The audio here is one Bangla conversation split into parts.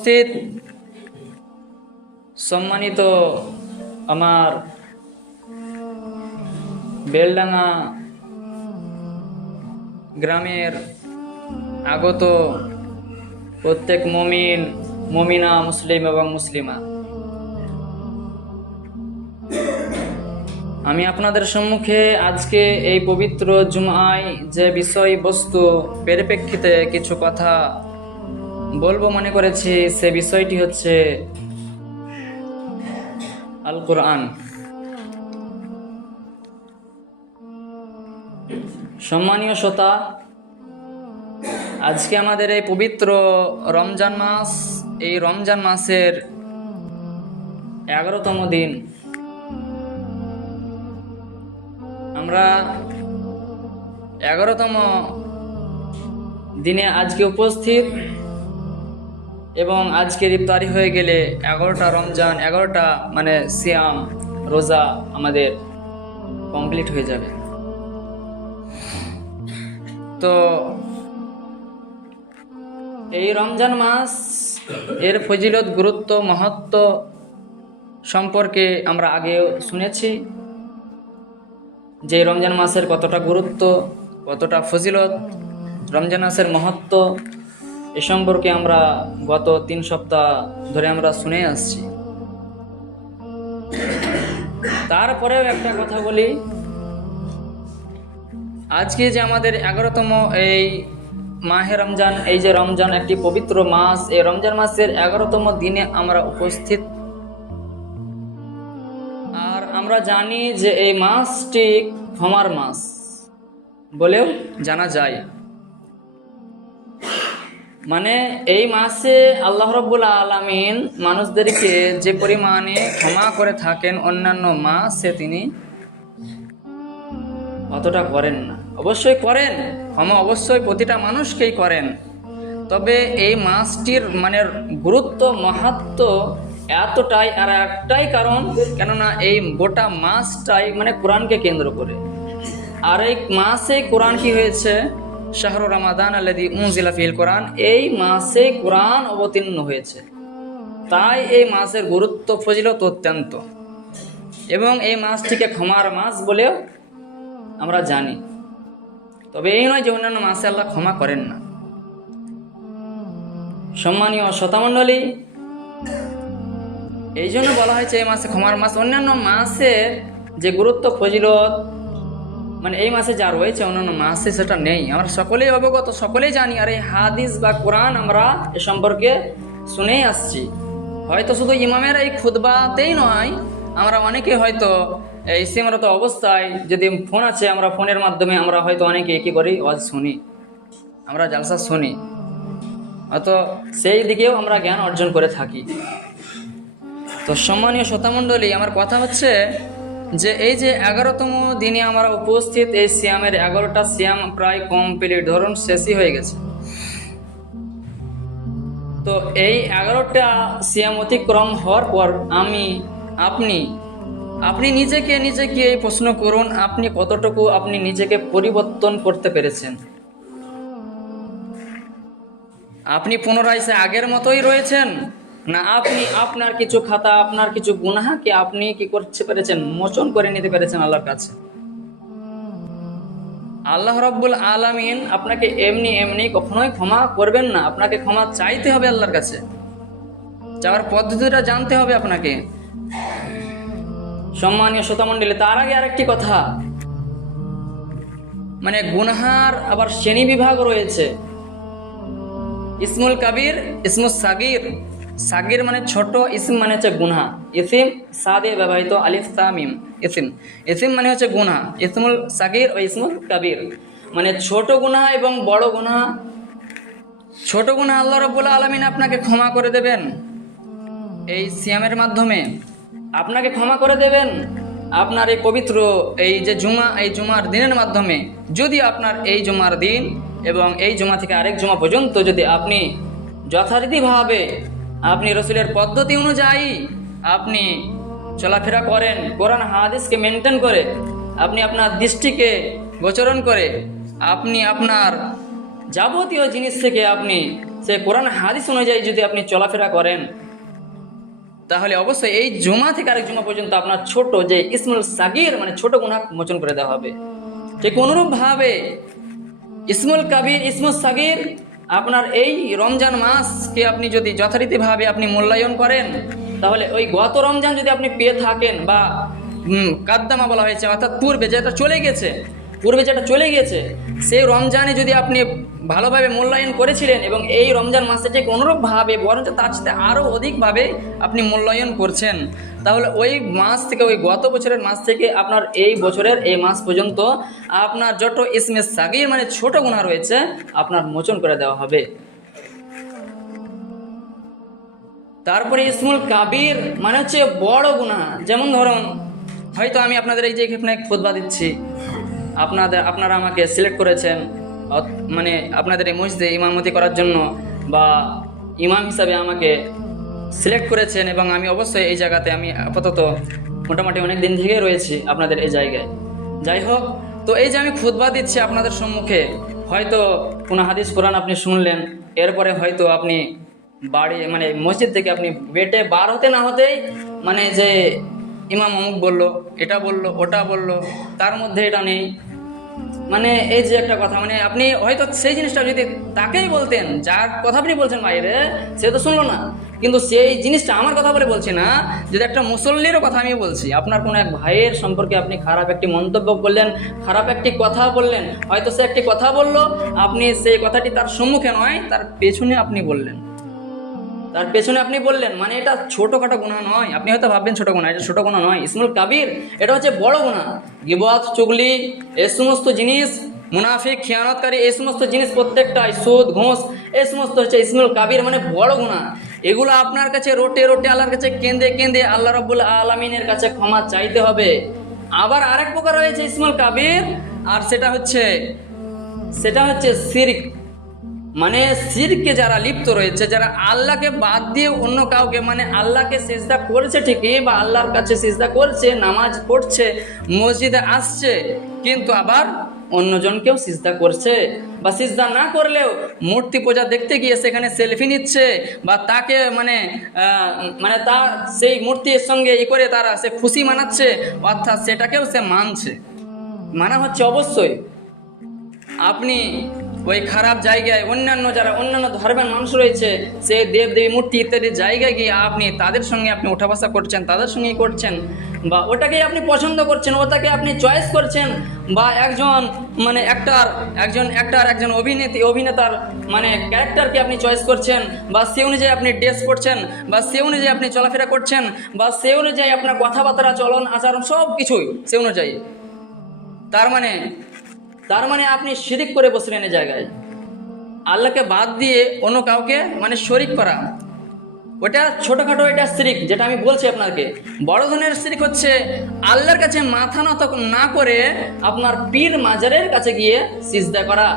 উপস্থিত সম্মানিত আমার বেলডাঙ্গা গ্রামের আগত প্রত্যেক মুমিন মুমিনা মুসলিম এবং মুসলিমা, আমি আপনাদের সম্মুখে আজকে এই পবিত্র জুমায় যে বিষয়বস্তু পরিপ্রেক্ষিতে কিছু কথা বলবো মনে করেছি, সে বিষয়টি হচ্ছে আল কোরআন। সম্মানীয় শ্রোতা, আজকে আমাদের এই পবিত্র রমজান মাস, এই রমজান মাসের 11তম দিন। আমরা 11তম দিনে আজকে উপস্থিত এবং আজকের ইফতারি হয়ে গেলে 11টা রমজান, 11টা মানে সিয়াম রোজা আমাদের কমপ্লিট হয়ে যাবে। তো এই রমজান মাস এর ফজিলত, গুরুত্ব, মহত্ব সম্পর্কে আমরা আগেও শুনেছি যে রমজান মাসের কতটা গুরুত্ব, কতটা ফজিলত, রমজান মাসের মহত্ব এ সম্পর্কে আমরা গত 3 সপ্তাহ ধরে আমরা শুনে আসছি। তারপরেও একটা কথা বলি, আজকে যে আমাদের 11তম এই মাহে রমজান, এই যে রমজান একটি পবিত্র মাস, এই রমজান মাসের 11তম দিনে আমরা উপস্থিত। আর আমরা জানি যে এই মাসটি ক্ষমার মাস বলেও জানা যায়। মানে এই মাসে আল্লাহ রাব্বুল আলামিন মানুষদেরকে যে পরিমাণে ক্ষমা করে থাকেন অন্যান্য মাসে তিনি অতটা করেন না। অবশ্যই করেন, ক্ষমা অবশ্যই প্রতিটা মানুষকেই করেন, তবে এই মাসটির মানে গুরুত্ব, মাহাত্ম্য এতটাই, আর একটাই কারণ, কেননা এই গোটা মাসটাই মানে কোরআনকে কেন্দ্র করে। আর এই মাসে কোরআন কি হয়েছে, শাহরু রমাদান আল্লাযী উনজিলা ফিহিল কোরআন, এই মাসে কোরআন অবতীর্ণ হয়েছে। তাই এই মাসের গুরুত্ব, ফজিলত অত্যন্ত, এবং এই মাসটিকে ক্ষমার মাস বলেও আমরা জানি। তবে এই নয় যে অন্যান্য মাসে আল্লাহ ক্ষমা করেন না। সম্মানীয় শ্রোতামণ্ডলী, এই জন্য বলা হয়েছে এই মাসে ক্ষমার মাস। অন্যান্য মাসের যে গুরুত্ব, ফজিলত মানে এই মাসে যা রয়েছে অন্যান্য মাসে সেটা নেই। আমরা সকলেই অবগত, সকলেই জানি। আর এই হাদিস বা কোরআন আমরা এ সম্পর্কে শুনেই আসছি। হয়তো শুধু ইমামের এই খুতবাতেই নয়, আমরা অনেকে হয়তো এই সিমরত অবস্থায় যদি ফোন আছে, আমরা ফোনের মাধ্যমে আমরা হয়তো অনেকে কি করি, ওয়াজ শুনি, আমরা জালসা শুনি, হয়তো সেই দিকেও আমরা জ্ঞান অর্জন করে থাকি। তো সম্মানীয় শ্রোতামণ্ডলী, আমার কথা হচ্ছে যে এই যে 11তম দিনে আমরা উপস্থিত, এই সিয়ামের 11টা সিয়াম প্রায় কমপ্লিট, ধরুন শেষই হয়ে গেছে। তো এই 11টা সিয়াম অতিক্রম হওয়ার পর আপনি নিজেকে এই প্রশ্ন করুন, আপনি কতটুকু আপনি নিজেকে পরিবর্তন করতে পেরেছেন? আপনি পুনরায় সে আগের মতোই রয়েছেন, না আপনি আপনার কিছু খাতা, আপনার কিছু গুনাহকে আপনি কি করতে পেরেছেন, মোচন করে নিতে পেরেছেন আল্লাহর কাছে? আল্লাহ রাব্বুল আলামিন আপনাকে এমনি কখনোই ক্ষমা করবেন না। আপনাকে ক্ষমা চাইতে হবে আল্লাহর কাছে, চাওয়ার পদ্ধতিটা জানতে হবে আপনাকে। সম্মানীয় শ্রোতামণ্ডলী, তার আগে আরেকটি কথা, মানে গুনাহার আবার শ্রেণী বিভাগ রয়েছে। ইসমুল কাবির, ইসমুল সাগির। সাগির মানে ছোট, ইসম মানে হচ্ছে গুনাহ। ইসিম সাদে ব্যবহৃত, আলিফ তা মিম, ইসিম। ইসিম মানে হচ্ছে গুনাহ। ইসমুল সাগির ও ইসমুল কাবির মানে ছোট গুনাহ এবং বড় গুনাহ। ছোট গুনাহ আল্লাহ রাব্বুল আলামিন আপনাকে ক্ষমা করে দেবেন এই সিয়ামের মাধ্যমে, আপনাকে ক্ষমা করে দেবেন আপনার এই পবিত্র এই যে জুমা, এই জুমার দিনের মাধ্যমে। যদি আপনার এই জুমার দিন এবং এই জুমা থেকে আরেক জুমা পর্যন্ত যদি আপনি যথারীতিভাবে আপনি রসুলের পদ্ধতি অনুযায়ী আপনি চলাফেরা করেন, কোরআন হাদিসকে মেনটেন করে, আপনি আপনার দৃষ্টিকে গোচরণ করে, আপনি আপনার যাবতীয় জিনিস থেকে আপনি সে কোরআন হাদিস অনুযায়ী যদি আপনি চলাফেরা করেন, তাহলে অবশ্যই এই জুমা থেকে আরেক জুমা পর্যন্ত আপনার ছোট যে ইসমুল সাগীর মানে ছোট গুনাহ মোচন করে দেওয়া হবে। ঠিক অনুরূপভাবে ইসমুল কাবির, ইসমুল সাগীর আপনার এই রমজান মাসকে আপনি যদি যথারীতিভাবে আপনি মূল্যায়ন করেন, তাহলে ওই গত রমজান যদি আপনি পেয়ে থাকেন বা কাদ্দামা বলা হয়েছে, অর্থাৎ পূর্বে যেটা চলে গিয়েছে সেই রমজানে যদি আপনি ভালোভাবে মূল্যায়ন করেছিলেন এবং এই রমজান মাসে ঠিক অনুরূপভাবে বরঞ্চ তার সাথে আরও অধিকভাবে আপনি মূল্যায়ন করছেন, তাহলে ওই মাস থেকে, ওই গত বছরের মাস থেকে আপনার এই বছরের এই মাস পর্যন্ত আপনার যত ইসমে সাগীর মানে ছোট গুনাহ রয়েছে আপনার মোচন করে দেওয়া হবে। তারপরে ইসমুল কাবির মানে হচ্ছে বড় গুনাহ। যেমন ধরুন, হয়তো আমি আপনাদের এই যে এখানে খুতবা দিচ্ছি, আপনারা আমাকে সিলেক্ট করেছেন মানে আপনাদের এই মসজিদে ইমামতি করার জন্য, বা ইমাম হিসাবে আমাকে সিলেক্ট করেছেন, এবং আমি অবশ্যই এই জায়গাতে আমি আপাতত মোটামুটি অনেক দিন থেকে রয়েছি আপনাদের এই জায়গায়। যাই হোক, তো এই যে আমি খুতবা দিচ্ছি আপনাদের সম্মুখে, হয়তো কোনো হাদিস কোরআন আপনি শুনলেন, এরপরে হয়তো আপনি বাড়ি মানে মসজিদ থেকে আপনি বেটে বার হতে না হতেই মানে যে ইমাম অমুক বললো, এটা বললো, ওটা বললো, তার মধ্যে এটা নেই, মানে এই যে একটা কথা, মানে আপনি হয়তো সেই জিনিসটা যদি তাকেই বলতেন যার কথা আপনি বলছেন বাইরে, সে তো শুনলো না, কিন্তু সেই জিনিসটা আমার কথা বলে বলছি না, যদি একটা মুসল্লিরও কথা আমি বলছি, আপনার কোনো এক ভাইয়ের সম্পর্কে আপনি খারাপ একটি মন্তব্য করলেন, খারাপ একটি কথা বললেন, হয়তো সে একটি কথা বললো, আপনি সেই কথাটি তার সম্মুখে নয় তার পেছনে আপনি বললেন, মানে এটা ছোটখাটো গুনাহ নয়। আপনি হয়তো ভাববেন ছোট গুনাহ, এটা ছোট গুনাহ নয়, ইসমুল কাবির, এটা হচ্ছে বড় গুনাহ। গিবত, চুগলি, এই সমস্ত জিনিস, মুনাফিক, খিয়ানতকারী, এই সমস্ত জিনিস প্রত্যেকটাই, সুদ, ঘুষ, এই সমস্ত হচ্ছে ইসমুল কাবির মানে বড় গুনাহ। এগুলো আপনার কাছে রোটে আল্লাহর কাছে কেঁদে আল্লাহ রাব্বুল আলামিনের কাছে ক্ষমা চাইতে হবে। আবার আরেক প্রকার রয়েছে ইসমুল কাবির, আর সেটা হচ্ছে শিরক, মানে শিরকে যারা লিপ্ত রয়েছে, যারা আল্লাহকে বাদ দিয়ে অন্য কাউকে, মানে আল্লাহকে সিজদা করেছে ঠিকই, বা আল্লাহর কাছে সিজদা করছে, নামাজ পড়ছে, মসজিদে আসছে, কিন্তু আবার অন্যজনকেও সিজদা করছে, বা সিজদা না করলেও মূর্তি পূজা দেখতে গিয়ে সেখানে সেলফি নিচ্ছে, বা তাকে মানে তার সেই মূর্তির সঙ্গে করে তারা সে খুশি মানাচ্ছে, অর্থাৎ সেটাকেও সে মানা হচ্ছে। অবশ্যই আপনি ওই খারাপ জায়গায় অন্যান্য ধর্মের মানুষ রয়েছে, সে দেবদেবী মূর্তি ইত্যাদি জায়গায় গিয়ে আপনি তাদের সঙ্গে আপনি ওঠা বসা করছেন, তাদের সঙ্গেই করছেন, বা ওটাকেই আপনি পছন্দ করছেন, ওটাকে আপনি চয়েস করছেন, বা একজন অভিনেতার মানে ক্যারেক্টারকে আপনি চয়েস করছেন, বা সে অনুযায়ী আপনি ড্রেস পরছেন, বা সে অনুযায়ী আপনি চলাফেরা করছেন, বা সে অনুযায়ী আপনার কথাবার্তা, চলন, আচরণ সব কিছুই সে অনুযায়ী, তার মানে আপনি শিরিক করে বসলেন এই জায়গায়, আল্লাহকে বাদ দিয়ে অন্য কাউকে মানে শরিক করা, ওটা ছোটখাটো, এটা শিরিক। যেটা আমি বলছি আপনাকে, বড় ধরনের শিরিক হচ্ছে আল্লাহর কাছে মাথা নত না করে আপনার পীর মাজারের কাছে গিয়ে সিজদা করা,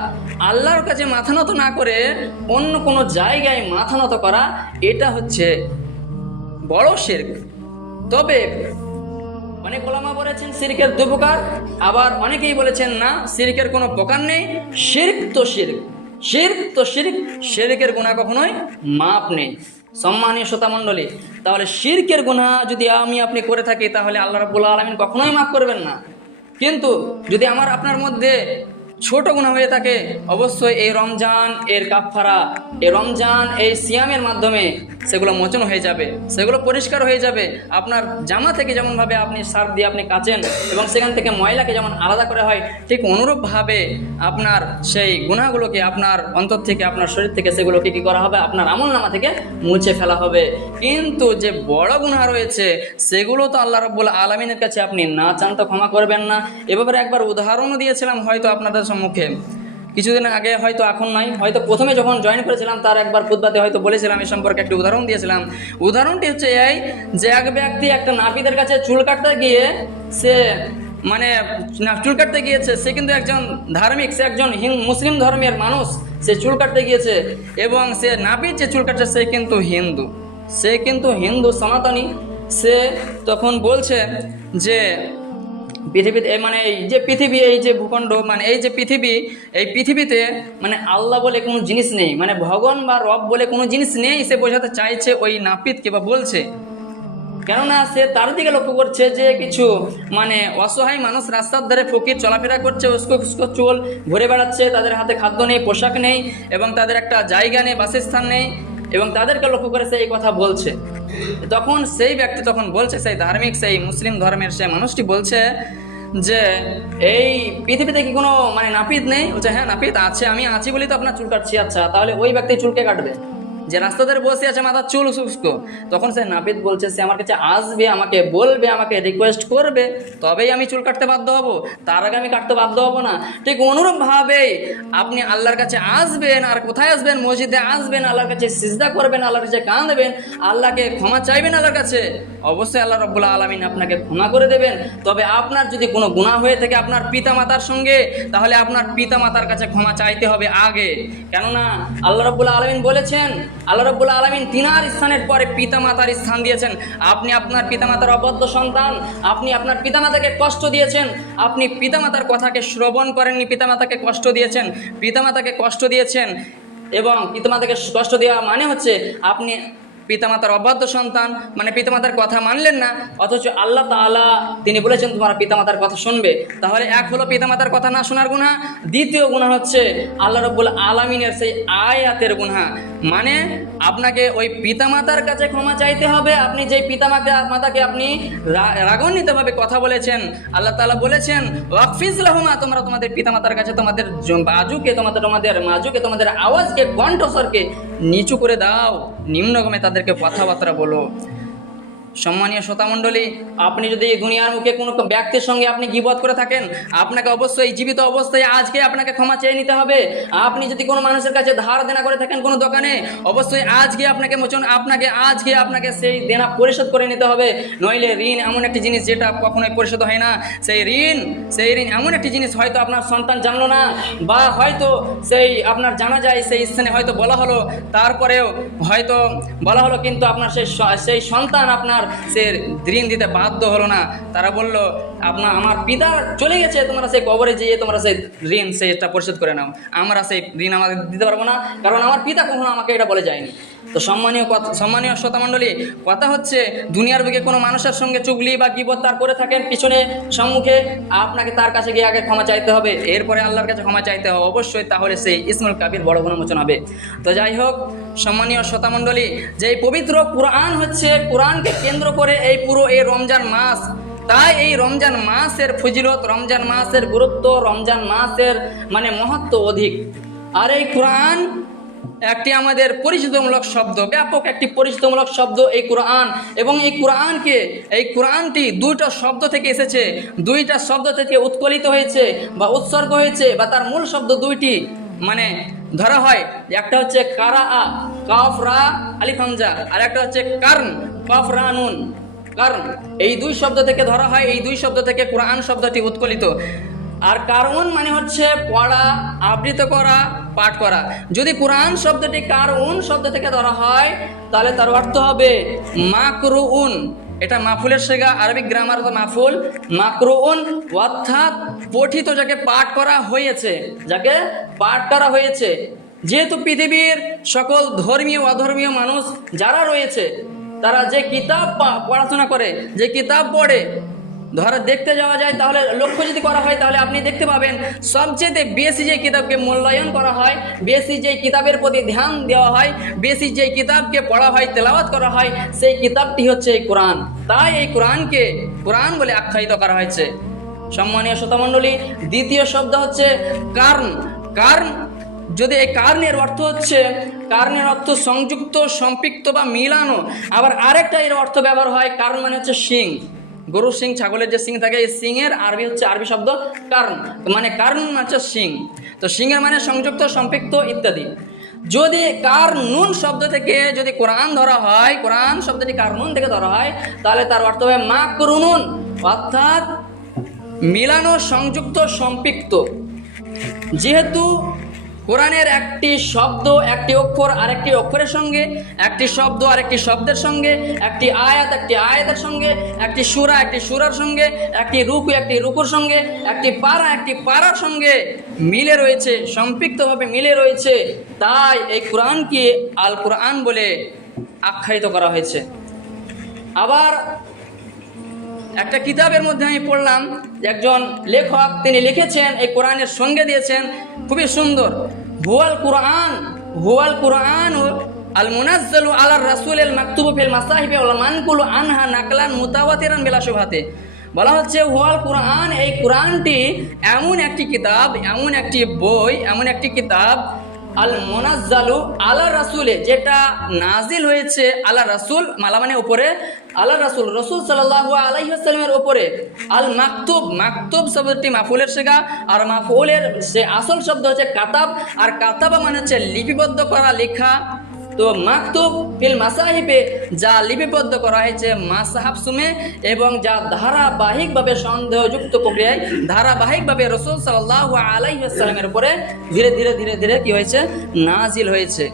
আল্লাহর কাছে মাথা নত না করে অন্য কোনো জায়গায় মাথা নত করা, এটা হচ্ছে বড় শিরক। তবে অনেক ওলামা বলেছেন শিরকের দুই প্রকার, আবার অনেকেই বলেছেন না, শিরকের কোনো প্রকার নেই, শিরক তো শিরক, শিরকের গুনাহ কখনোই মাপ নেই। সম্মানীয় শ্রোতা মণ্ডলী, তাহলে শিরকের গুনাহ যদি আপনি করে থাকি, তাহলে আল্লাহ রাব্বুল আলামিন কখনোই মাফ করবেন না। কিন্তু যদি আপনার মধ্যে ছোট গুনাহ হয়ে থাকে, অবশ্যই এই রমজান এর কাফারা, এই রমজান এই সিয়ামের মাধ্যমে সেগুলো মোচন হয়ে যাবে, সেগুলো পরিষ্কার হয়ে যাবে। আপনার জামা থেকে যেমনভাবে আপনি সার্ফ দিয়ে আপনি কাচেন এবং সেখান থেকে ময়লাকে যেমন আলাদা করা হয়, ঠিক অনুরূপভাবে আপনার সেই গুনাহগুলোকে আপনার অন্তর থেকে, আপনার শরীর থেকে সেগুলোকে কী করা হবে, আপনার আমলনামা থেকে মুছে ফেলা হবে। কিন্তু যে বড় গুনাহ রয়েছে সেগুলো তো আল্লাহ রাব্বুল আলামিনের কাছে আপনি না চান তো ক্ষমা করবেন না। এ ব্যাপারে একবার উদাহরণও দিয়েছিলাম হয়তো আপনাদের সম্মুখে কিছুদিন আগে, হয়তো এখন নয়, হয়তো প্রথমে যখন জয়েন করেছিলাম তার একবার খুতবাতে হয়তো বলেছিলাম, এই সম্পর্কে একটি উদাহরণ দিয়েছিলাম। উদাহরণটি হচ্ছে এই যে এক ব্যক্তি একটা নাপিতের কাছে চুল কাটতে গিয়ে চুল কাটতে গিয়েছে, সে কিন্তু একজন ধার্মিক, সে একজন মুসলিম ধর্মের মানুষ, সে চুল কাটতে গিয়েছে, এবং সে নাপিত যে চুল কাটছে সে কিন্তু হিন্দু সনাতনী। সে তখন বলছে যে পৃথিবীতে মানে এই যে পৃথিবী, এই যে ভূখণ্ড, মানে এই যে পৃথিবী, এই পৃথিবীতে মানে আল্লাহ বলে কোনো জিনিস নেই, মানে ভগবান বা রব বলে কোনো জিনিস নেই, সে বোঝাতে চাইছে ওই নাপিতকে বা বলছে। কেননা সে তার দিকে লক্ষ্য করছে যে কিছু মানে অসহায় মানুষ রাস্তার ধারে ফকির চলাফেরা করছে, উস্কো খুস্কো চুল ঘুরে বেড়াচ্ছে, তাদের হাতে খাদ্য নেই, পোশাক নেই, এবং তাদের একটা জায়গা নেই, বাসস্থান নেই, এবং তাদেরকে লক্ষ্য করে সে এই কথা বলছে। তখন সেই ব্যক্তি তখন বলছে, সেই ধার্মিক, সেই মুসলিম ধর্মের সেই মানুষটি বলছে যে এই পৃথিবীতে কি কোনো মানে নাপিত নেই? বলছে হ্যাঁ নাপিত আছে, আমি আছি বলেই তো আপনার চুল কাটছি। আচ্ছা তাহলে ওই ব্যক্তি চুলকে কাটবে যে রাস্তাতে বসে আছে, মাথার চুল শুষ্ক। তখন সে নাপিত বলছে সে আমার কাছে আসবে, আমাকে বলবে, আমাকে রিকোয়েস্ট করবে, তবেই আমি চুল কাটতে বাধ্য হব, তার আগে আমি কাটতে বাধ্য হব না। ঠিক অনুরূপভাবেই আপনি আল্লাহর কাছে আসবেন, আর কোথায় আসবেন? মসজিদে আসবেন, আল্লাহর কাছে সিজদা করবেন, আল্লাহর কাছে কাঁদবেন, আল্লাহকে ক্ষমা চাইবেন আল্লাহর কাছে, অবশ্যই আল্লাহ রাব্বুল আলামিন আপনাকে ক্ষমা করে দেবেন। তবে আপনার যদি কোনো গুনাহ হয়ে থাকে আপনার পিতা মাতার সঙ্গে, তাহলে আপনার পিতা মাতার কাছে ক্ষমা চাইতে হবে আগে। কেননা আল্লাহ রাব্বুল আলামিন বলেছেন, আল্লাহ রাব্বুল আলামিন তিনার স্থানের পরে পিতামাতার স্থান দিয়েছেন। আপনি আপনার পিতামাতার অবদ্ধ সন্তান, আপনি আপনার পিতামাতাকে কষ্ট দিয়েছেন, আপনি পিতামাতার কথাকে শ্রবণ করেননি, পিতামাতাকে কষ্ট দিয়েছেন, পিতামাতাকে কষ্ট দিয়েছেন। এবং পিতামাতাকে কষ্ট দেওয়া মানে হচ্ছে আপনি পিতামাতার অবাধ্য সন্তান, মানে পিতামাতার কথা মানলেন না, অথচ আল্লাহ তাআলা তিনি বলেছেন তোমার পিতামাতার কথা শুনবে। তাহলে এক হলো পিতামাতার কথা না শোনার গুনাহ, দ্বিতীয় গুনাহ হচ্ছে আল্লাহ রাব্বুল আলামিনের সেই আয়াতের গুনাহ। মানে আপনাকে ওই পিতামাতার কাছে ক্ষমা চাইতে হবে। আপনি যেই পিতামাতাকে আপনি রাগান্বিতভাবে কথা বলেছেন, আল্লাহ তাআলা বলেছেন ওয়াকফিজ লাহুমা, তোমরা তোমাদের পিতামাতার কাছে তোমাদের বাজুকে, তোমাদের মাজুকে, তোমাদের আওয়াজকে, কণ্ঠস্বরকে নিচু করে দাও, নিম্নগমে তাদেরকে কথাবার্তা বলো। সম্মানীয় শ্রোতামণ্ডলী, আপনি যদি দুনিয়ার মুখে কোনো ব্যক্তির সঙ্গে আপনি গীবত করে থাকেন, আপনাকে অবশ্যই জীবিত অবস্থায় আজকে আপনাকে ক্ষমা চেয়ে নিতে হবে। আপনি যদি কোনো মানুষের কাছে ধার দেনা করে থাকেন কোনো দোকানে, অবশ্যই আজকে আপনাকে সেই দেনা পরিশোধ করে নিতে হবে। নইলে ঋণ এমন একটি জিনিস যেটা কখনোই পরিশোধ হয় না। সেই ঋণ এমন একটি জিনিস, হয়তো আপনার সন্তান জানলো না, বা হয়তো সেই আপনার জানা যায় সেই স্থানে হয়তো বলা হলো, তারপরেও হয়তো বলা হলো, কিন্তু আপনার সেই সন্তান আপনার সে ঋণ দিতে বাধ্য হলো না। তারা বলল আমার পিতা চলে গেছে, তোমরা সেই কবরে যেয়ে তোমরা সেই ঋণ সেটা পরিশোধ করে নাও, আমরা সেই ঋণ আমাকে দিতে পারবো না, কারণ আমার পিতা কখনো আমাকে এটা বলে যায়নি। তো সম্মানীয় শ্রোতামণ্ডলী, কথা হচ্ছে দুনিয়ার বুকে কোনো মানুষের সঙ্গে চুগলি বা গীবত তার করে থাকেন পিছনে সম্মুখে, আপনাকে তার কাছে গিয়ে আগে ক্ষমা চাইতে হবে, এরপরে আল্লাহর কাছে ক্ষমা চাইতে হবে অবশ্যই, তাহলে সেই ইসমুল কাবির বড় গুনাহমোচন হবে। তো যাই হোক সম্মানীয় শ্রোতামণ্ডলী, যে পবিত্র কুরআন হচ্ছে, কুরআনকে কেন্দ্র করে এই পুরো এই রমজান মাস, তাই এই রমজান মাসের ফজিলত, রমজান মাসের গুরুত্ব, রমজান মাসের মানে মহত্ব অধিক। আর এই কুরআন একটি আমাদের পরিচিতমূলক শব্দ, ব্যাপক একটি পরিচিতমূলক শব্দ এই কুরআন। এবং এই কুরআনটি দুইটা শব্দ থেকে এসেছে, দুইটা শব্দ থেকে উৎকলিত হয়েছে বা উৎসর্গ হয়েছে, বা তার মূল শব্দ দুইটি মানে ধরা হয়। একটা হচ্ছে কারা, কাফ রা আলিফ হামজা, আর একটা হচ্ছে কারন, কাফ রা নুন, কারণ এই দুই শব্দ থেকে ধরা হয়, এই দুই শব্দ থেকে কুরআন শব্দটি উৎকলিত। আর কারণ মানে হচ্ছে পড়া, আবৃত করা, পাঠ করা। যদি কুরআন শব্দটি কারউন শব্দ থেকে ধরা হয়, তাহলে তার অর্থ হবে মাকরুউন। এটা মাফুলের সেগা, আরবিক গ্রামার মাফুল, মাকরুউন অর্থাৎ পঠিত, যাকে পাঠ করা হয়েছে। যেহেতু পৃথিবীর সকল ধর্মীয় অধর্মীয় মানুষ যারা রয়েছে, তারা যে কিতাব পড়াশোনা করে, যে কিতাব পড়ে, দেখতে যাওয়া যায়, তাহলে লক্ষ্য যদি করা হয় তাহলে আপনি দেখতে পাবেন সবচেয়ে বেশি যে কিতাবকে মূল্যায়ন করা হয়, বেশি যে কিতাবের প্রতি ধ্যান দেওয়া হয়, বেশি যে কিতাবকে পড়া হয়, তেলাওয়াত করা হয়, সেই কিতাবটি হচ্ছে এই কোরআন। তাই এই কোরআনকে কোরআন বলে আখ্যায়িত করা হয়েছে। সম্মানীয় শ্রোতামণ্ডলী, দ্বিতীয় শব্দ হচ্ছে কারণ। যদি এই কারণের অর্থ হচ্ছে, কারণের অর্থ সংযুক্ত, সম্পৃক্ত বা মিলানো। আবার আরেকটা এর অর্থ ব্যবহার হয়, কারণ মানে হচ্ছে শিং, গরুর শিং, ছাগলের যে শিং থাকে, এই শিংয়ের আরবি শব্দ কারণ, মানে কারণ হচ্ছে শিং। তো শিংয়ের মানে সংযুক্ত, সম্পৃক্ত ইত্যাদি। যদি কারনুন শব্দ থেকে যদি কোরআন ধরা হয়, কোরআন শব্দটি কারনুন থেকে ধরা হয়, তাহলে তার অর্থ হবে মাকরুনুন, অর্থাৎ মিলানো, সংযুক্ত, সম্পৃক্ত। যেহেতু কোরআনের একটি শব্দ একটি অক্ষর আরেকটি অক্ষরের সঙ্গে, একটি শব্দ আরেকটি শব্দের সঙ্গে, একটি আয়াত একটি আয়াতের সঙ্গে, একটি সূরা একটি সূরার সঙ্গে, একটি রুকু একটি রুকুর সঙ্গে, একটি পারা একটি পারার সঙ্গে মিলে রয়েছে, সম্পৃক্তভাবে মিলে রয়েছে। তাই এই কোরআনকে আল কোরআন বলে আখ্যায়িত করা হয়েছে। আবার একটা কিতাবের মধ্যে আমি পড়লাম, একজন লেখক তিনি লিখেছেন, এই কোরআনের সঙ্গে দিয়েছেন খুবই সুন্দর, হুয়াল কুরআন আল মুনাজ্জালু আলা রাসূলিল মাকতুবু ফিল মাসাহিফি ওয়াল মানকুলু আনহা নাকলান মুতাওয়াতিরান বিলা শুবহাতে। বলা হচ্ছে হুয়াল কুরআন, এই কোরআনটি এমন একটি কিতাব, এমন একটি বই, এমন একটি কিতাব, আল মুনাজ্জালু আলা রাসূলে, যেটা নাজিল হয়েছে আলা রাসূল, মালা মানে উপরে, আলা রাসূল রাসূল সাল্লাল্লাহু আলাইহি ওয়াসাল্লামের উপরে। আল মাকতুব, মাকতুব শব্দটি মাফউলের শিগা, আর মাফউলের সে আসল শব্দ হচ্ছে কাতাব, আর কাতাবা মানে হচ্ছে লিপিবদ্ধ করা, লেখা। তো মাকতুব ফিল মাসাহিফে, যা লিপিবদ্ধ করা হয়েছে মাসাহাব সুমে, এবং যা ধারাবাহিকভাবে সন্দেহযুক্ত প্রক্রিয়ায় ধারাবাহিকভাবে রাসূল সাল্লাল্লাহু আলাইহি ওয়াসাল্লামের উপরে ধীরে ধীরে ধীরে ধীরে কি হয়েছে, নাজিল হয়েছে।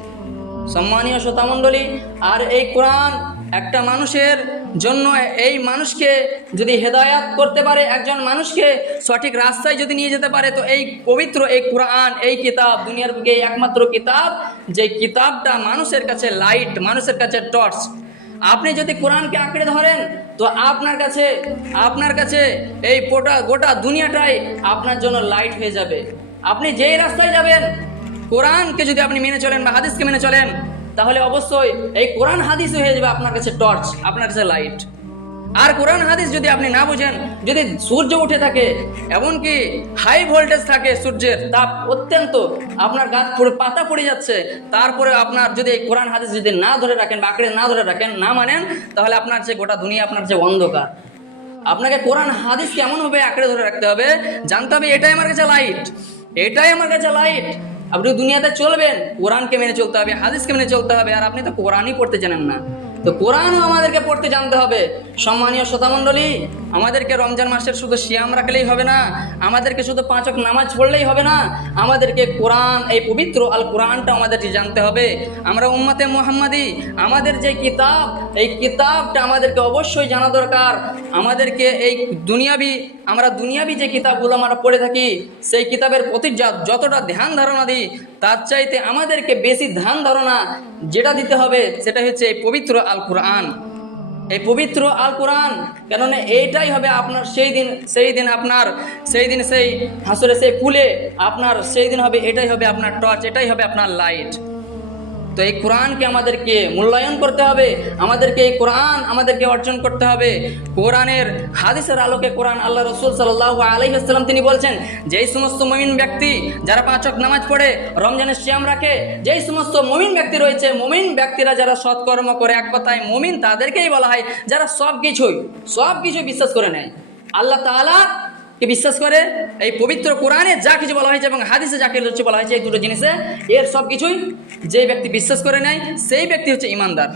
সম্মানীয় শ্রোতামণ্ডলী, আর এই কোরআন একটা মানুষের জন্য, এই মানুষকে যদি হেদায়াত করতে পারে, একজন মানুষকে সঠিক রাস্তায় যদি নিয়ে যেতে পারে, তো এই পবিত্র এই কোরআন, এই কিতাব দুনিয়ার বুকে একমাত্র কিতাব, যে কিতাবটা মানুষের কাছে লাইট, মানুষের কাছে টর্চ। আপনি যদি কোরআনকে আঁকড়ে ধরেন, তো আপনার কাছে এই গোটা দুনিয়াটাই আপনার জন্য লাইট হয়ে যাবে। আপনি যেই রাস্তায় যাবেন, কোরআনকে যদি আপনি মেনে চলেন বা হাদিসকে মেনে চলেন, তাহলে অবশ্যই এই কোরআন হাদিস হয়ে যাবে আপনার কাছে টর্চ, আপনার কাছে লাইট। আর কোরআন হাদিস যদি আপনি না বুঝেন, যদি সূর্য উঠে থাকে, এমনকি হাই ভোল্টেজ থাকে, সূর্যের তাপ অত্যন্ত, আপনার গাছ পাতা পড়ে যাচ্ছে, তারপরে আপনার যদি এই কোরআন হাদিস যদি না ধরে রাখেন বা আঁকড়ে না ধরে রাখেন, না মানেন, তাহলে আপনার যে গোটা দুনিয়া আপনার যে অন্ধকার। আপনাকে কোরআন হাদিস কেমনভাবে আঁকড়ে ধরে রাখতে হবে, জানতে হবে এটাই আমার কাছে লাইট, এটাই আমার কাছে লাইট। আপনি দুনিয়াতে চলবেন, কোরআনকে মেনে চলতে হবে, হাদিসকে মেনে চলতে হবে। আর আপনি তো কোরআনই পড়তে জানেন না, তো কোরআনও আমাদেরকে পড়তে জানতে হবে। সম্মানীয় শ্রোতামণ্ডলী, আমাদেরকে রমজান মাসের শুধু সিয়াম রাখলেই হবে না, আমাদেরকে শুধু 5 ওয়াক্ত নামাজ পড়লেই হবে না, আমাদেরকে কোরআন, এই পবিত্র আল কোরআনটা আমাদেরকে জানতে হবে। আমরা উম্মতে মুহাম্মাদি, আমাদের যে কিতাব, এই কিতাবটা আমাদেরকে অবশ্যই জানা দরকার। আমাদেরকে এই দুনিয়াবি যে কিতাবগুলো আমরা পড়ে থাকি, সেই কিতাবের প্রতি যতটা ধ্যান ধারণা দিই, তার চাইতে আমাদেরকে বেশি ধ্যান ধারণা যেটা দিতে হবে, সেটা হচ্ছে এই পবিত্র আল কোরআন। এই পবিত্র আল কোরআন, কেননা এইটাই হবে আপনার সেই দিন সেই হাসরে সেই কুলে আপনার সেই দিন হবে, এটাই হবে আপনার টর্চ, এটাই হবে আপনার লাইট। তো এই কোরআনকে আমাদেরকে মূল্যায়ন করতে হবে, আমাদেরকে এই কোরআন আমাদেরকে অর্জন করতে হবে। কোরআনের হাদিসের আলোকে কোরআন, আল্লাহ রাসূল সাল্লাল্লাহু আলাইহি ওয়াসাল্লাম তিনি বলছেন, যেই সমস্ত মুমিন ব্যক্তি যারা 5 ওয়াক্ত নামাজ পড়ে, রমজানের সিয়াম রাখে, যেই সমস্ত মুমিন ব্যক্তি রয়েছে, মুমিন ব্যক্তিরা যারা সৎকর্ম করে, এক কথায় মুমিন তাদেরকেই বলা হয় যারা সব কিছু বিশ্বাস করে নেয়, আল্লাহ তাআলা কে বিশ্বাস করে, এই পবিত্র কোরআনে যা কিছু বলা হয়েছে এবং হাদিসে যা কিছু বলা হয়েছে, এই দুটো জিনিসে এর সব কিছুই যে ব্যক্তি বিশ্বাস করে নেয়, সেই ব্যক্তি হচ্ছে ইমানদার।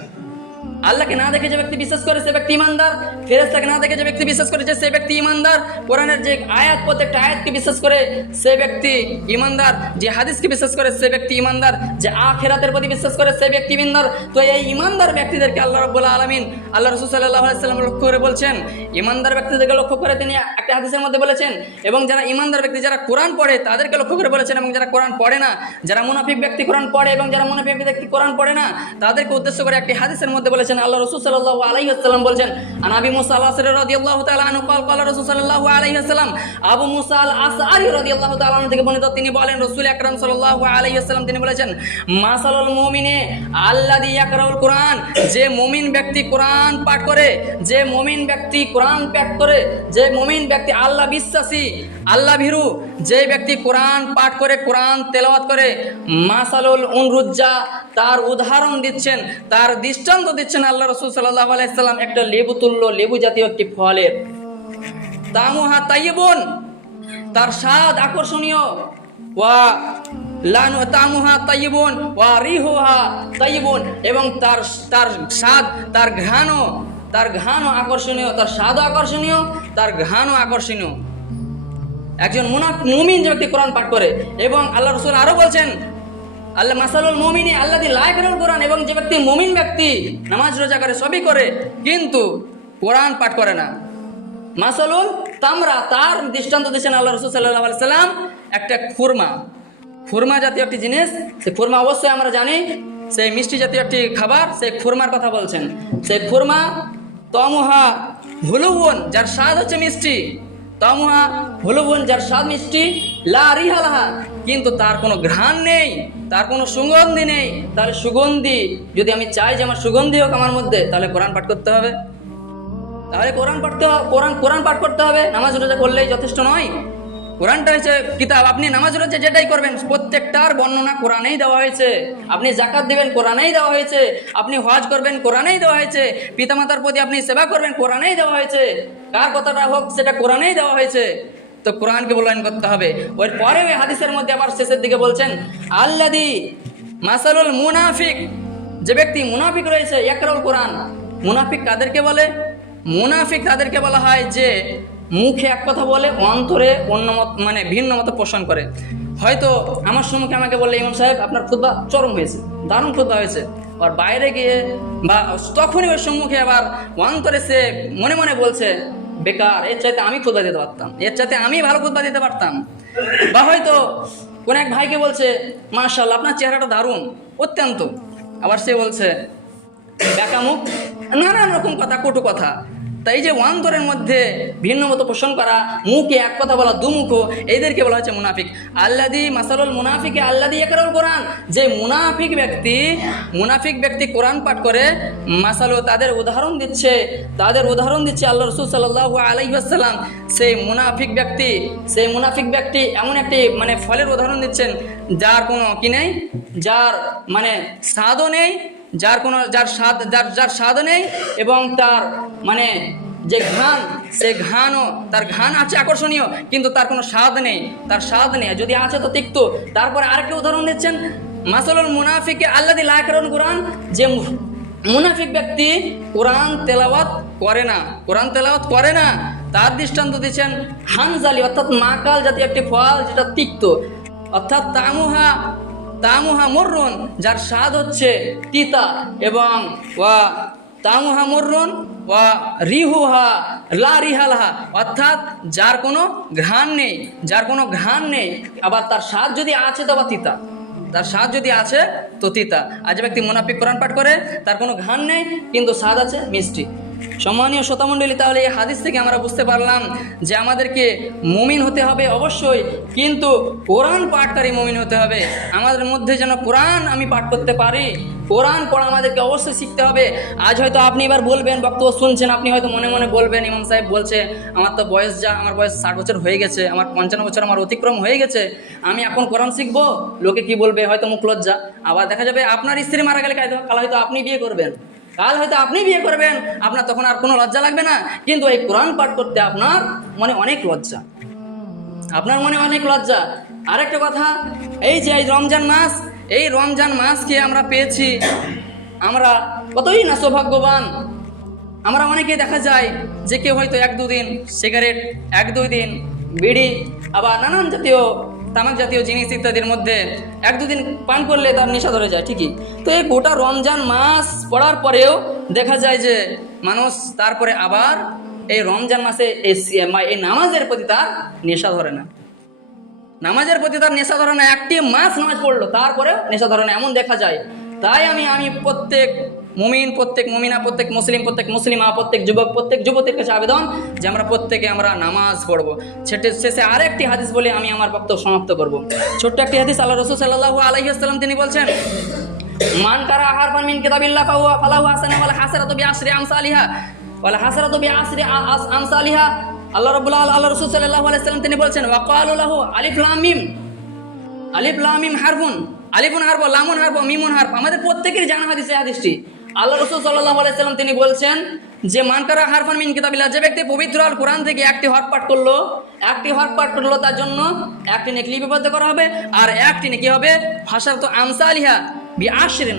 আল্লাহকে না দেখে যে ব্যক্তি বিশ্বাস করে, সে ব্যক্তি ইমানদার। ফেরেশতাকে না দেখে যে ব্যক্তি বিশ্বাস করেছে, সে ব্যক্তি ইমানদার। কোরআনের যে আয়াত, প্রত্যেকটা আয়াতকে বিশ্বাস করে, সে ব্যক্তি ইমানদার। যে হাদিসকে বিশ্বাস করে, সে ব্যক্তি ইমানদার। যে আখিরাতের প্রতি বিশ্বাস করে, সে ব্যক্তি ইমানদার। তো এই ইমানদার ব্যক্তিদেরকে আল্লাহ রাব্বুল আলামিন, আল্লাহ রাসূল সাল্লাল্লাহু আলাইহি ওয়াসাল্লাম লক্ষ্য করে বলছেন, ইমানদার ব্যক্তিদেরকে লক্ষ্য করে তিনি একটা হাদিসের মধ্যে বলেছেন, এবং যারা ইমানদার ব্যক্তি, যারা কোরআন পড়ে, তাদেরকে লক্ষ্য করে বলেছেন, এবং যারা কোরআন পড়ে না, যারা মুনাফিক ব্যক্তি কোরআন পড়ে এবং যারা মুনাফিক ব্যক্তি কোরআন পড়ে না, তাদেরকে উদ্দেশ্য করে একটি হাদিসের মধ্যে বলেছেন, আল্লাহ রাসূল সাল্লাল্লাহু আলাইহি ওয়াসাল্লাম বলেন, আন আবি মুসা আল আশআরী রাদিয়াল্লাহু তাআলা আনহু ক্বাল ক্বালা রাসূল সাল্লাল্লাহু আলাইহি ওয়াসাল্লাম, আবু মুসা আল আশআরী রাদিয়াল্লাহু তাআলা আনহু থেকে বর্ণিত, তিনি বলেন, রাসূল আকরাম সাল্লাল্লাহু আলাইহি ওয়াসাল্লাম তিনি বলেছেন, মাসালুল মুমিনে আল্লাযী ইয়াকরাউল কুরআন, যে মুমিন ব্যক্তি কোরআন পাঠ করে, যে মুমিন ব্যক্তি কোরআন পাঠ করে, যে মুমিন ব্যক্তি আল্লাহ বিশ্বাসী, আল্লাহ ভীরু, যে ব্যক্তি কোরআন পাঠ করে, কোরআন তেলাওয়াত করে, মাসালুল উনরুজ্জা, তার উদাহরণ দিচ্ছেন, তার দৃষ্টান্ত দিচ্ছেন আল্লাহ রাসূল সাল্লাল্লাহু আলাইহি ওয়াসাল্লাম একটা লেবু তুল্য, লেবু জাতীয় একটি ফলের। তামুহা তাইয়িবুন, তার স্বাদ আকর্ষণীয়, ওয়া লানু তামুহা তাইয়িবুন ওয়া রিহুহা তাইয়িবুন, এবং তার স্বাদ, তার ঘ্রাণও আকর্ষণীয়, তার স্বাদও আকর্ষণীয়, তার ঘ্রাণও আকর্ষণীয়। একজন মুমিন যে ব্যক্তি কোরআন পাঠ করে। এবং আল্লাহ রাসূল আরো বলছেন, আল্লাহ মাসালুল মুমিনি আল্লাযী লা ইয়াকরাউল কোরআন, এবং যে ব্যক্তি মুমিন ব্যক্তি নামাজ রোজা করে সবই করে কিন্তু কোরআন পাঠ করে না। মাসালুল তামরা, তার দৃষ্টান্ত দিয়েছেন আল্লাহ রাসূল সাল্লাল্লাহু আলাইহি সাল্লাম একটা খুরমা জাতীয় একটি জিনিস। সেই খুরমা অবশ্যই আমরা জানি সেই মিষ্টি জাতীয় একটি খাবার, সেই খুরমার কথা বলছেন। সেই খুরমা তমুহা হুলুবুন, যার স্বাদ হচ্ছে মিষ্টি, তমুহা হুলুবুন, যার স্বাদ মিষ্টি, লা রিহালাহা, কিন্তু তার কোনো ঘ্রাণ নেই, তার কোনো সুগন্ধি নেই। তাহলে সুগন্ধি যদি আমি চাই যে আমার সুগন্ধি হোক আমার মধ্যে, তাহলে কোরআন পাঠ করতে হবে। তাহলে কোরআন পাঠ করতে হবে। নামাজ রোজা করলেই যথেষ্ট নয়। কোরআনটা হচ্ছে কিতাব। আপনি নামাজ রোজা যেটাই করবেন প্রত্যেকটার বর্ণনা কোরআনেই দেওয়া হয়েছে। আপনি যাকাত দিবেন কোরআনেই দেওয়া হয়েছে, আপনি হজ করবেন কোরআনেই দেওয়া হয়েছে, পিতামাতার প্রতি আপনি সেবা করবেন কোরআনেই দেওয়া হয়েছে, কার কথাটা হোক সেটা কোরআনেই দেওয়া হয়েছে। তো কোরআনকে মূল্যায়ন করতে হবে। ওই পরে ওই হাদিসের মধ্যে আবার শেষের দিকে বলছেন, আল্লাযী মাসালুল মুনাফিক, যে ব্যক্তি মুনাফিক রয়েছে ইয়াকরাউল কোরআন। মুনাফিক কাদেরকে বলে? মুনাফিক তাদেরকে বলা হয় যে মুখে এক কথা বলে অন্তরে অন্য মত, মানে ভিন্ন মত পোষণ করে। হয়তো আমার সম্মুখে আমাকে বললে, ইমাম সাহেব আপনার খুতবা চরম হয়েছে, দারুণ খুতবা হয়েছে, আর বাইরে গিয়ে বা তখনই ওর সম্মুখে আবার অন্তরে সে মনে মনে বলছে, বেকার, এর চাইতে আমি খুতবা দিতে পারতাম, এর চাইতে আমি ভালো খুতবা দিতে পারতাম। বা হয়তো কোন এক ভাইকে বলছে, মাশাআল্লাহ আপনার চেহারাটা দারুণ অত্যন্ত, আবার সে বলছে বেকামুখ, নানান রকম কথা, কটু কথা। তাই যে অন্তরের মধ্যে ভিন্ন মতো পোষণ করা, মুখে এক কথা বলা, দুমুখ, এদেরকে বলা হচ্ছে মুনাফিক। আল্লাযী মাসালুল মুনাফিকে আল্লাযী ইয়াকরাউল কোরআন, যে মুনাফিক ব্যক্তি কোরআন পাঠ করে, মাসালু তাদের উদাহরণ দিচ্ছে আল্লাহ রাসূল সাল্লাল্লাহু আলাইহি ওয়াসাল্লাম। সেই মুনাফিক ব্যক্তি এমন একটি মানে ফলের উদাহরণ দিচ্ছেন যার কোনো কি নেই, যার মানে স্বাদও নেই, যার স্বাদ নেই, এবং তার মানে যে ঘ্রাণ, সে ঘ্রাণও, তার ঘ্রাণ আছে আকর্ষণীয়, কিন্তু তার কোনো স্বাদ নেই, যদি আছে তো তিক্ত। তারপরে আরেকটা উদাহরণ দিচ্ছেন, মাসালুল মুনাফিকে আল্লাযী লা ইয়াকরাউল কোরআন, যে মুনাফিক ব্যক্তি কোরআন তেলাওয়াত করে না, তার দৃষ্টান্ত দিচ্ছেন হানজালি, অর্থাৎ মাকাল জাতীয় একটি ফল যেটা তিক্ত, অর্থাৎ তামুহা মুররুন, যার স্বাদ হচ্ছে তিতা, এবং ওয়া তামুহা মুররুন ওয়া রিহুহা লা রিহালাহা, অর্থাৎ যার কোনো ঘ্রাণ নেই, আবার তার স্বাদ যদি আছে তো বা তিতা, আর যে ব্যক্তি মুনাফিক কোরআন পাঠ করে তার কোনো ঘ্রাণ নেই কিন্তু স্বাদ আছে মিষ্টি। সম্মানীয় শ্রোতামণ্ডলী, তাহলে এই হাদিস থেকে আমরা বুঝতে পারলাম যে আমাদেরকে মুমিন হতে হবে অবশ্যই, কিন্তু কোরআন পাঠকারী মুমিন হতে হবে। আমাদের মধ্যে যেন কোরআন আমি পাঠ করতে পারি, কোরআন পড়া আমাদেরকে অবশ্যই শিখতে হবে। আজ হয়তো আপনি এবার বলবেন, বক্তব্য শুনছেন, আপনি হয়তো মনে মনে বলবেন, ইমাম সাহেব বলছে আমার তো বয়স আমার বয়স 60 বছর হয়ে গেছে, আমার 55 বছর আমার অতিক্রম হয়ে গেছে, আমি এখন কোরআন শিখবো, লোকে কি বলবে, হয়তো মুখ লজ্জা। আবার দেখা যাবে আপনার স্ত্রী মারা গেলে কাল হয়তো আপনি বিয়ে করবেন, আপনার তখন আর কোনো লজ্জা লাগবে না, কিন্তু এই কোরআন পাঠ করতে আপনার মনে অনেক লজ্জা। আরেকটা কথা, এই যে এই রমজান মাসকে আমরা পেয়েছি, আমরা কতই না সৌভাগ্যবান। আমরা অনেকেই দেখা যায় যে কেউ হয়তো 1-2 দিন সিগারেট, 1-2 দিন বিড়ি, আবার নানান জাতীয় তামাক জাতীয় জিনিস ইত্যাদির মধ্যে 1-2 দিন পান করলে তার নেশা ধরে যায়, ঠিকই। তো এই গোটা রমজান মাস পড়ার পরেও দেখা যায় যে মানুষ তারপরে আবার এই রমজান মাসে এই নামাজের প্রতি তার নেশা ধরে না, একটি মাস নামাজ পড়লো তারপরেও নেশা ধরে না, এমন দেখা যায়। তাই আমি প্রত্যেক মুমিন, প্রত্যেক মুমিনা, প্রত্যেক মুসলিম, প্রত্যেক মুসলিমা, প্রত্যেক যুবক, প্রত্যেক যুবতীর কাছে আবেদন যে আমরা প্রত্যেকে নামাজ পড়বো। শেষে আরেকটি হাদিস বলে আমি আমার বক্তব্য সমাপ্ত করব। ছোট্ট একটি হাদিস, আল্লাহ রাসূল সাল্লাল্লাহু আলাইহি ওয়াসাল্লাম তিনি বলছেন, মান কারা হারফান মিন কিতাবিল্লাহ ফালাহু হাসানাতুন ওয়া হাসানাতু বিআশরি আমসালিহা। আল্লাহ রাসূল সাল্লাল্লাহু আলাইহি ওয়াসাল্লাম তিনি বলছেন, ওয়া ক্বালু লাহু আলিফ লাম মিম হারফুন, আলিফুন হারফ, লামুন হারফ, মিমুন হারফ। আমাদের প্রত্যেকের জানা হাদিসটি। আল্লাহ রাসূল সাল্লাল্লাহু আলাইহি ওয়াসাল্লাম তিনি বলছেন যে মান কারা হারফান মিন কিতাবিল্লাহ, যে ব্যক্তি পবিত্র আল কোরআন থেকে একটি হরফ পাঠ করলো তার জন্য একটি নেকি লিপিবদ্ধ করা হবে, আর একটি নেকি হবে হাসারাতু আমসালিহা বিআশরিন,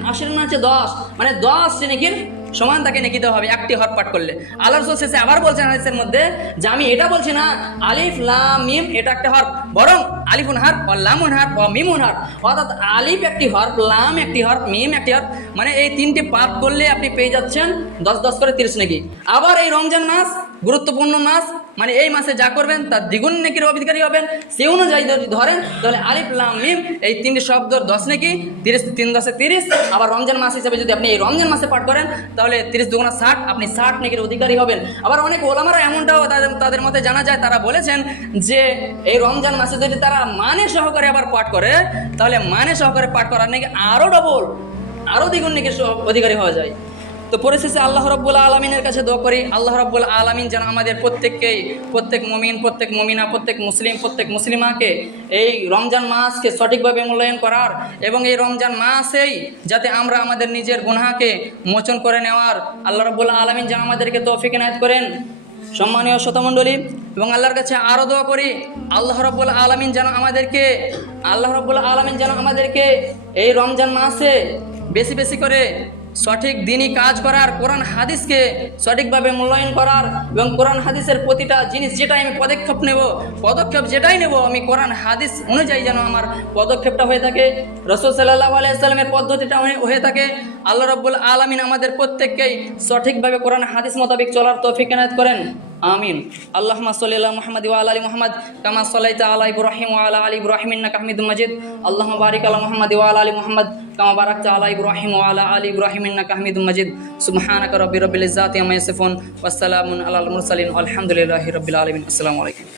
10 মানে 10 নেকির সমান তাকে নেকি দেওয়া হবে একটি হরফ পাঠ করলে। আল্লাহ রাসূল শেষে আবার বলছেন হাদিসের মধ্যে যে আমি এটা বলছি না আলিফ লাম মিম এটা একটা হরফ, বরং আলিফুন হরফ ও লামুন হরফ ও মিমুন হরফ, অর্থাৎ আলিফ একটি হরফ, লাম একটি হরফ, মিম একটি হরফ, মানে এই তিনটি পাঠ করলে আপনি পেয়ে যাচ্ছেন 10 করে 30 নেকি। আবার এই রমজান মাস গুরুত্বপূর্ণ মাস, মানে এই মাসে যা করবেন তার দ্বিগুণ নেকির অধিকারী হবেন। সেই অনুযায়ী যদি ধরেন তাহলে আলিফ লাম মিম এই তিনটি শব্দর 10 নেকি, 30 3 10 30। আবার রমজান মাস হিসেবে যদি আপনি এই রমজান মাসে পাঠ করেন তাহলে 30 দুগুণা 60, আপনি 60 নেকির অধিকারী হবেন। আবার অনেক ওলামারা এমনটাও তাদের মতে জানা যায়, তারা বলেছেন যে এই রমজান মাসে যদি তারা মানে সহকারে আবার পাঠ করে তাহলে মানে সহকারে পাঠ করার নাকি আরও ডবল, আরও দ্বিগুণ নেকির অধিকারী হওয়া যায়। তো পরিশেষে আল্লাহ রাব্বুল আলামিনের কাছে দোয়া করি, আল্লাহ রাব্বুল আলামিন যেন আমাদের প্রত্যেককেই, প্রত্যেক মুমিন, প্রত্যেক মুমিনা, প্রত্যেক মুসলিম, প্রত্যেক মুসলিমাকে এই রমজান মাসকে সঠিকভাবে মূল্যায়ন করার এবং এই রমজান মাসেই যাতে আমরা আমাদের নিজের গুনাহকে মোচন করে নেওয়ার আল্লাহ রাব্বুল আলামিন যেন আমাদেরকে তৌফিক এনায়েত করেন। সম্মানীয় শ্রোতামণ্ডলী, এবং আল্লাহর কাছে আরও দোয়া করি আল্লাহ রাব্বুল আলামিন যেন আমাদেরকে এই রমজান মাসে বেশি বেশি করে সঠিক দিনই কাজ করার, কোরআন হাদিসকে সঠিকভাবে মূল্যায়ন করার এবং কোরআন হাদিসের প্রতিটা জিনিস যেটাই আমি পদক্ষেপ যেটাই নেব আমি কোরআন হাদিস অনুযায়ী যেন আমার পদক্ষেপটা হয়ে থাকে, রাসূল সাল্লাল্লাহু আলাইহি ওয়াসাল্লামের পদ্ধতিটা হয়ে থাকে। আল্লাহ রাব্বুল আলামিন আমাদের প্রত্যেককেই সঠিকভাবে কোরআন হাদিস মোতাবেক চলার তৌফিক এনায়েত করেন, আমিন। আল্লাহুম্মা সাল্লি আলা মুহাম্মাদ ওয়া আলা আলি মুহাম্মাদ কামা সাল্লাইতা আলা ইব্রাহিম ওয়া আলা আলি ইব্রাহিম ইন্নাকা হামিদুম মাজিদ। আল্লাহুম্মা বারিক আলা মুহাম্মাদ ওয়া আলা আলি মুহাম্মাদ কামা বারাকতা আলা ইব্রাহিম ওয়া আলা আলি ইব্রাহিম ইন্নাকা হামিদুম মাজিদ। সুবহানাকা রাব্বিল ইজ্জাতি আম্মা ইয়াসিফুন ওয়া সালামুন আলাল মুরসালিন আলহামদুলিল্লাহি রাব্বিল আলামিন। আসসালামু আলাইকুম।